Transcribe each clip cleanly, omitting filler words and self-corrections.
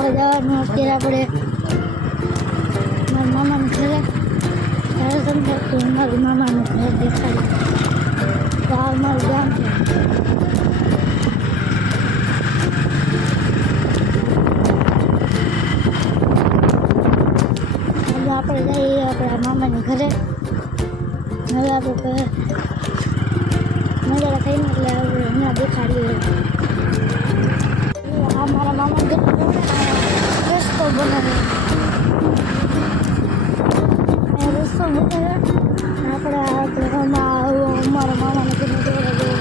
આપણે જવાનું અત્યારે મારા મામાના ઘરે ત્યારે તમને મારું મામાનું ઘર દેખાડ્યું તો આ મારું ગામ છે. હવે આપણે જઈએ આપણા મામાની ઘરે. હવે આપણે નજારા થઈને એટલે આપણે હમણાં દેખાડીએ. આ મારા મામા રસ્તો બનાવે આપણે અમારા મામાને ઘરે જોવા જઈએ.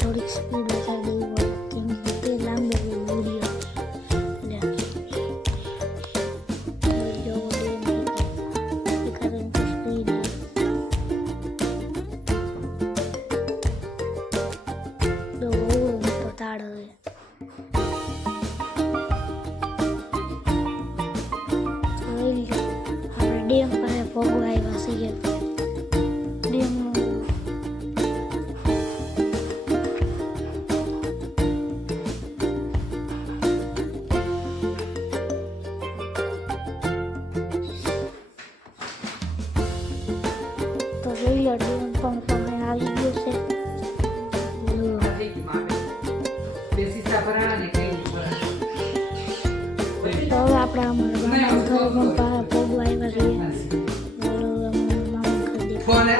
થોડીક સ્પીડ વધારી દેવી પડે કેમ કે તે લાંબો વિડીયો ડેમ પાસે ભોગવા આવ્યા છીએ. ડેમનું તો જોઈ લો ડેમ પણ તમે આવી ગયો છે. તો હવે આપણે અમારા મામાના ઘરે પણ ભોગવા આવ્યા છીએ. મામા ઘર દેખાય.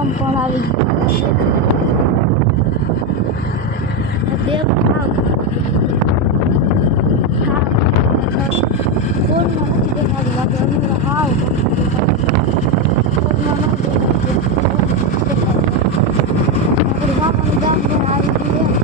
ગામ પણ આવી ગયું દેવ ભાવ ફોનમાં નથી દેખાતું લાગે અમે હાવ ફોનમાં નથી દેખાતું મામાનું ગામ પણ આવી ગયું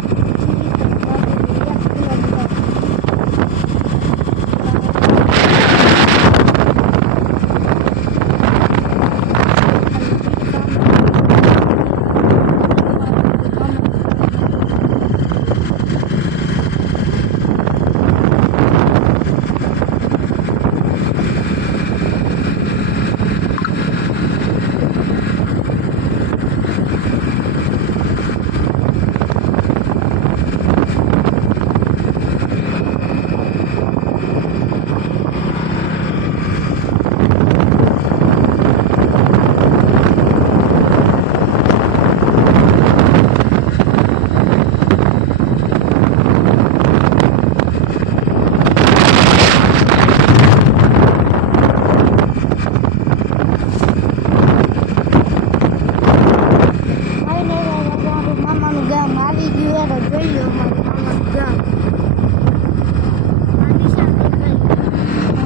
મામાનું ગામ આવી ગયું એને જોઈ લો અમારું મામાનું ગામ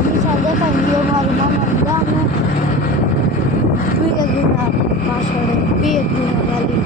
નિશાળ દેખાઈ ગયું અમારું મામાનું ગામ જોઈએ ગુના પાછળ બે ગુના ખાલી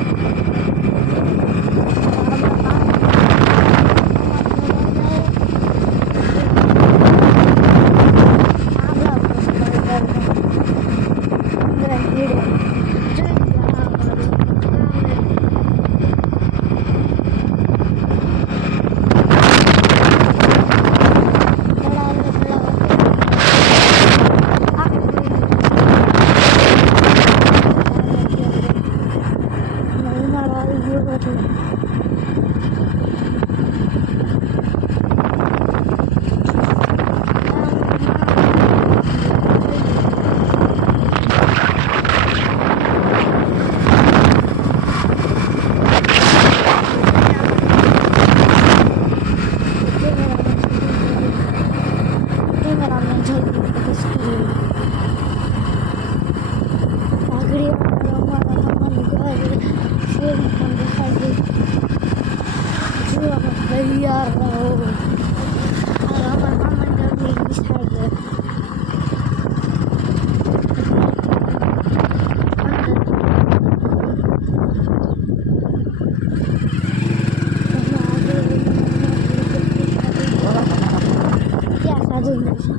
यार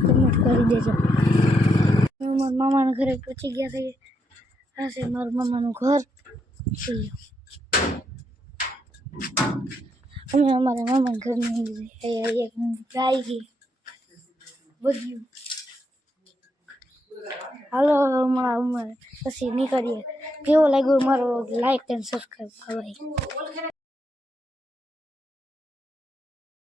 कमेंट कर देजो मामा घरे पहुंची गया थे आ से मार मामा घर અમે અમારા મામા ઘરની એક ગાય ગઈ બધું હાલો હમણાં અમે પછી નીકળીએ કેવો લાગ્યો મારો લાઈક એન્ડ સબસ્ક્રાઈબ ભાઈ